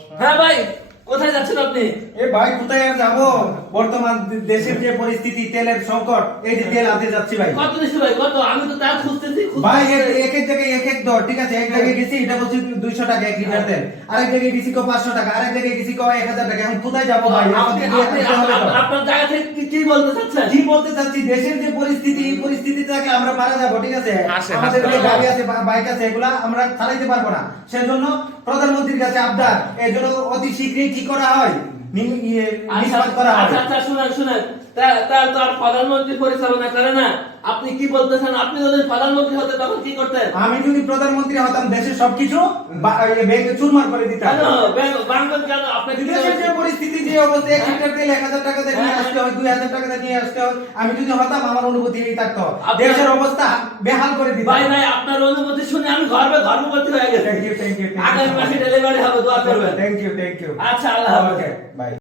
হ্যাঁ ভাই, কোথায় যাচ্ছেন আপনি? এ ভাই কোথায় আর যাবো? বর্তমান দেশের যে পরিস্থিতি, তেলের সংকট, এই যে তেল আনতে যাচ্ছি ভাই। কত দিচ্ছি ভাই, কত? আমি তো তা খুঁজতেছি ভাই এক এক জায়গায় এক এক দর, ঠিক আছে? এক জায়গায় গেছি এটা বলছি 200 টাকা 1 লিটার তেল, আরেক জায়গায় গেছি 500 টাকা, আরেক জায়গায় গেছি 1000 টাকা। এখন কোথায় যাবো ভাই? আপনার জায়গা থেকে কি বলতে চাচ্ছেন? কি বলতে চাচ্ছি, দেশের যে পরিস্থিতি, এই পরিস্থিতিটাকে আমরা পারা যাবো, ঠিক আছে? আমাদের যে গাড়ি আছে, বাইক আছে, এগুলা আমরা চালাইতে পারবো না। সেজন্য প্রধানমন্ত্রীর কাছে আবদার, এই জন্য অতি শীঘ্রই কি করা হয়, নিষ্পাত করা হয়। আচ্ছা শুনেন, তার তো আর প্রধানমন্ত্রী পরিচালনা করে না। আপনি কি বলতেছেন? আপনি যদি প্রধানমন্ত্রী হতে তখন কি করতেন? আমি যদি প্রধানমন্ত্রী হতাম, দেশের সবকিছু ব্যাংকে চুরমার করে দিতাম। বাংলাদেশ কেন আপনাকে দেশের যে পরিস্থিতি, যে অবস্থা, 1 লিটার তেল 1000 টাকা দিয়ে নিয়ে আসতে হয়, 2000 টাকা দিয়ে নিয়ে আসতে হয়। আমি যদি হতাম, আমার অনুভূতি এই থাকতো, দেশের অবস্থা বেহাল করে দিতাম। ভাই আপনার অনুমতি শুনে আমি গর্ববতী হয়ে গেছি। থ্যাংক ইউ আগামী মাসে ডেলিভারি হবে, দোয়া করবেন। থ্যাংক ইউ আচ্ছা, আল্লাহ হাফেজ। বাই।